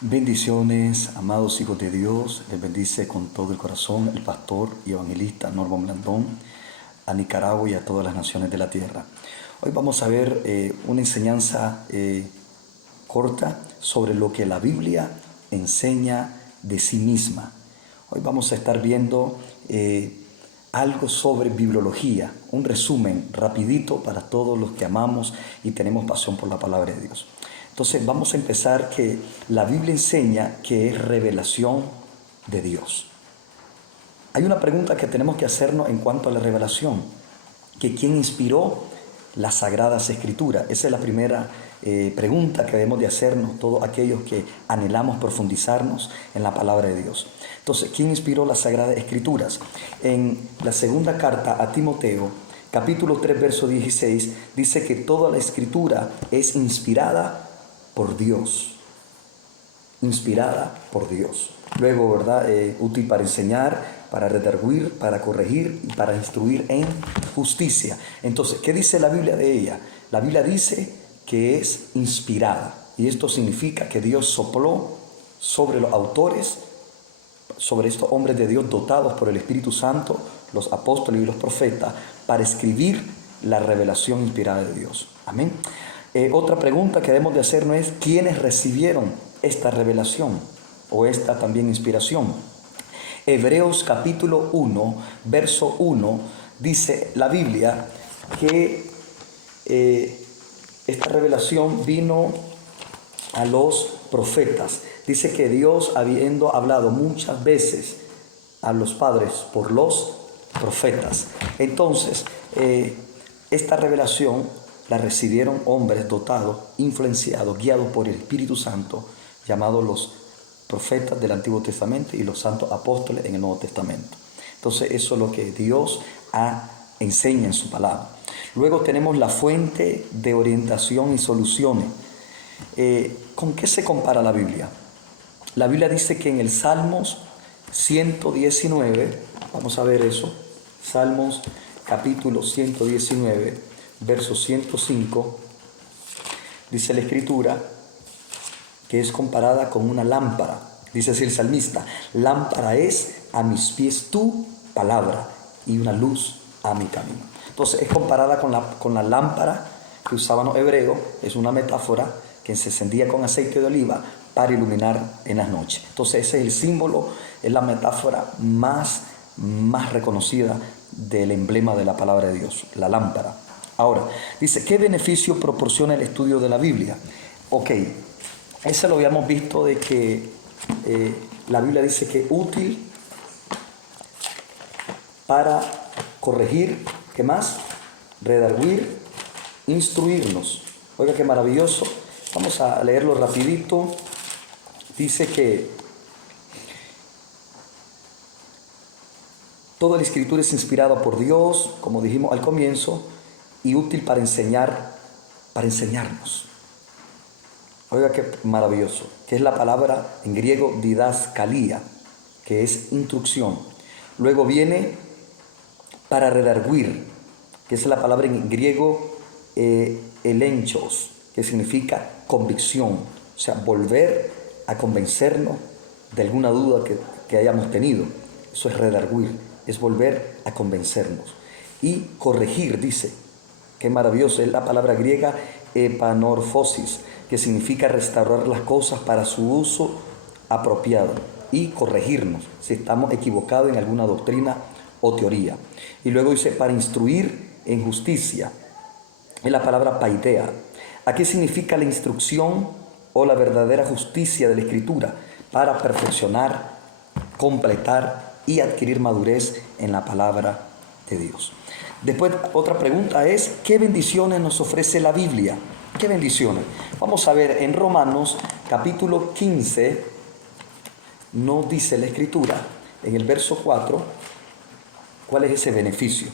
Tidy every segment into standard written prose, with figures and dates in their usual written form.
Bendiciones, amados hijos de Dios. Les bendice con todo el corazón el pastor y evangelista Norman Blandón, a Nicaragua y a todas las naciones de la tierra. Hoy vamos a ver una enseñanza corta sobre lo que la Biblia enseña de sí misma. Hoy vamos a estar viendo algo sobre bibliología, un resumen rapidito para todos los que amamos y tenemos pasión por la palabra de Dios. Entonces vamos a empezar que la Biblia enseña que es revelación de Dios. Hay una pregunta que tenemos que hacernos en cuanto a la revelación, que ¿quién inspiró las Sagradas Escrituras? Esa es la primera pregunta que debemos de hacernos todos aquellos que anhelamos profundizarnos en la palabra de Dios. Entonces, ¿quién inspiró las Sagradas Escrituras? En la segunda carta a Timoteo, capítulo 3, verso 16, dice que toda la Escritura es inspirada por Dios. Inspirada por Dios. Luego, ¿verdad? Útil para enseñar, para redarguir, para corregir y para instruir en justicia. Entonces, ¿qué dice la Biblia de ella? La Biblia dice que es inspirada. Y esto significa que Dios sopló sobre los autores, sobre estos hombres de Dios dotados por el Espíritu Santo, los apóstoles y los profetas, para escribir la revelación inspirada de Dios. Amén. Otra pregunta que debemos de hacernos es ¿quiénes recibieron esta revelación o esta también inspiración? Hebreos capítulo 1, verso 1, dice la Biblia que esta revelación vino a los profetas. Dice que Dios, habiendo hablado muchas veces a los padres por los profetas. Entonces, esta revelación la recibieron hombres dotados, influenciados, guiados por el Espíritu Santo, llamados los profetas del Antiguo Testamento y los santos apóstoles en el Nuevo Testamento. Entonces eso es lo que Dios enseña en su palabra. Luego tenemos la fuente de orientación y soluciones. ¿Con qué se compara la Biblia? La Biblia dice que en el Salmos 119, vamos a ver eso, Salmos capítulo 119, verso 105, dice la Escritura que es comparada con una lámpara. Dice así el salmista: lámpara es a mis pies tu palabra y una luz a mi camino. Entonces es comparada con la lámpara que usaban los hebreos. Es una metáfora que se encendía con aceite de oliva para iluminar en las noches. Entonces ese es el símbolo, es la metáfora más reconocida del emblema de la palabra de Dios, la lámpara. Ahora, dice, ¿qué beneficio proporciona el estudio de la Biblia? Ok, eso lo habíamos visto de que la Biblia dice que es útil para corregir, ¿qué más? Redarguir, instruirnos. Oiga, qué maravilloso. Vamos a leerlo rapidito. Dice que toda la Escritura es inspirada por Dios, como dijimos al comienzo, y útil para enseñarnos. Oiga qué maravilloso, que es la palabra en griego didascalía, que es instrucción. Luego viene para redarguir, que es la palabra en griego elenchos, que significa convicción, o sea, volver a convencernos de alguna duda que hayamos tenido. Eso es redarguir, es volver a convencernos. Y corregir, dice, qué maravilloso, es la palabra griega epanorfosis, que significa restaurar las cosas para su uso apropiado y corregirnos si estamos equivocados en alguna doctrina o teoría. Y luego dice para instruir en justicia, es la palabra paideia. Aquí significa la instrucción o la verdadera justicia de la Escritura para perfeccionar, completar y adquirir madurez en la palabra de Dios. Después, otra pregunta es, ¿qué bendiciones nos ofrece la Biblia? ¿Qué bendiciones? Vamos a ver en Romanos capítulo 15, nos dice la Escritura, en el verso 4, ¿cuál es ese beneficio?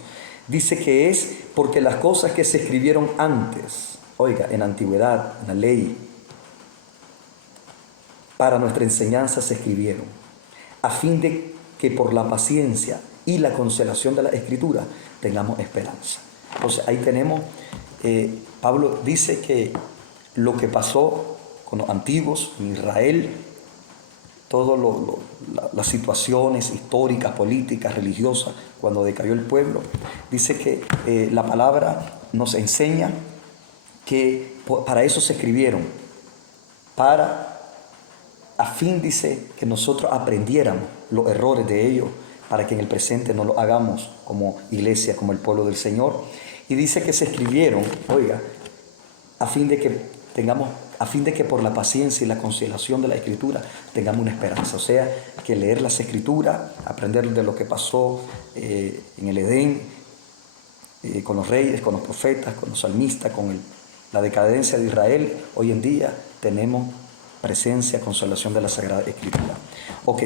Dice que es porque las cosas que se escribieron antes, oiga, en la antigüedad, en la ley, para nuestra enseñanza se escribieron, a fin de que por la paciencia y la consolación de la Escritura tengamos esperanza. Entonces ahí tenemos, Pablo dice que lo que pasó con los antiguos en Israel todas las situaciones históricas, políticas, religiosas, cuando decayó el pueblo. Dice que la palabra nos enseña que para eso se escribieron, a fin, dice, que nosotros aprendiéramos los errores de ellos, para que en el presente no lo hagamos como iglesia, como el pueblo del Señor. Y dice que se escribieron, oiga, a fin de que por la paciencia y la consideración de la Escritura tengamos una esperanza. O sea, que leer las Escrituras, aprender de lo que pasó en el Edén, con los reyes, con los profetas, con los salmistas, con la decadencia de Israel, hoy en día tenemos presencia, consolación de la Sagrada Escritura. Ok,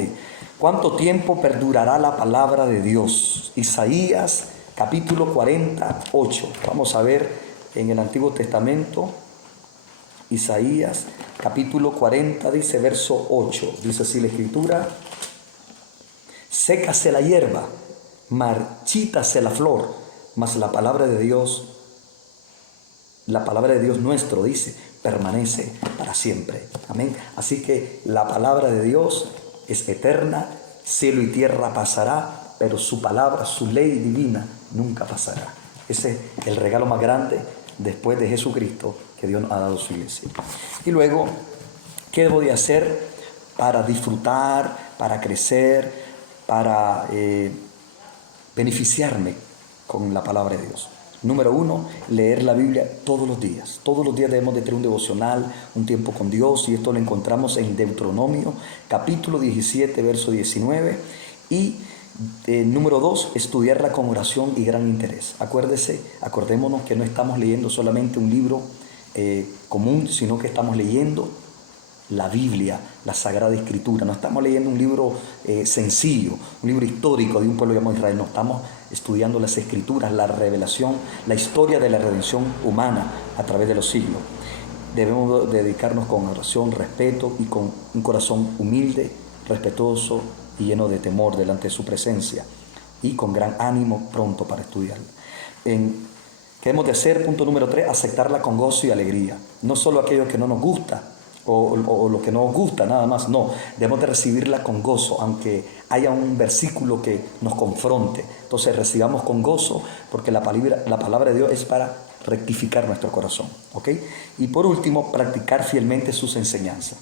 ¿cuánto tiempo perdurará la palabra de Dios? Isaías capítulo 48. Vamos a ver en el Antiguo Testamento, Isaías capítulo 40, dice verso 8. Dice así la Escritura: sécase la hierba, marchítase la flor, mas la palabra de Dios nuestro, dice, permanece para siempre. Amén. Así que la palabra de Dios es eterna, cielo y tierra pasará, pero su palabra, su ley divina, nunca pasará. Ese es el regalo más grande después de Jesucristo que Dios nos ha dado a su iglesia. Y luego, ¿qué debo de hacer para disfrutar, para crecer, para beneficiarme con la palabra de Dios? Número 1, leer la Biblia todos los días. Todos los días debemos de tener un devocional, un tiempo con Dios, y esto lo encontramos en Deuteronomio, capítulo 17, verso 19. Y número 2, estudiarla con oración y gran interés. Acordémonos que no estamos leyendo solamente un libro común, sino que estamos leyendo la Biblia, la Sagrada Escritura. No estamos leyendo un libro sencillo, un libro histórico de un pueblo llamado Israel. No, estamos estudiando las Escrituras, la revelación, la historia de la redención humana a través de los siglos. Debemos dedicarnos con oración, respeto y con un corazón humilde, respetuoso y lleno de temor delante de su presencia, y con gran ánimo pronto para estudiarla. ¿Qué debemos de hacer? Punto número 3, aceptarla con gozo y alegría. No solo aquello que no nos gusta, o lo que no nos gusta nada más, no, debemos de recibirla con gozo, aunque haya un versículo que nos confronte. Entonces recibamos con gozo, porque la palabra de Dios es para rectificar nuestro corazón, ¿ok? Y por último, practicar fielmente sus enseñanzas.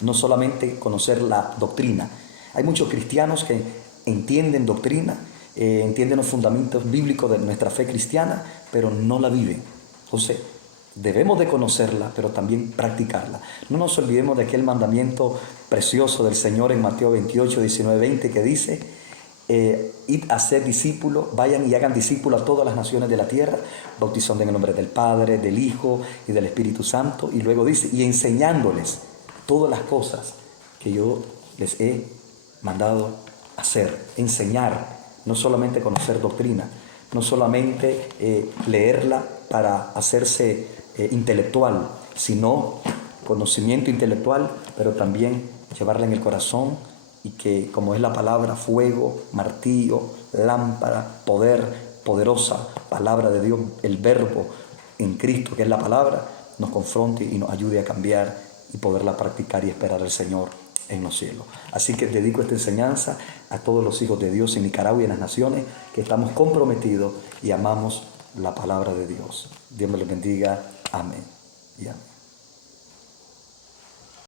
No solamente conocer la doctrina. Hay muchos cristianos que entienden doctrina, entienden los fundamentos bíblicos de nuestra fe cristiana, pero no la viven. Entonces, debemos de conocerla, pero también practicarla. No nos olvidemos de aquel mandamiento precioso del Señor en Mateo 28, 19, 20, que dice: id a ser discípulos, vayan y hagan discípulos a todas las naciones de la tierra, bautizando en el nombre del Padre, del Hijo y del Espíritu Santo. Y luego dice: y enseñándoles todas las cosas que yo les he mandado hacer. Enseñar, no solamente conocer doctrina, no solamente leerla para hacerse intelectual, sino conocimiento intelectual, pero también llevarla en el corazón, y que, como es la palabra, fuego, martillo, lámpara, poder, poderosa palabra de Dios, el verbo en Cristo, que es la palabra, nos confronte y nos ayude a cambiar y poderla practicar y esperar al Señor en los cielos. Así que dedico esta enseñanza a todos los hijos de Dios en Nicaragua y en las naciones, que estamos comprometidos y amamos la palabra de Dios. Dios me los bendiga. Amén y amén.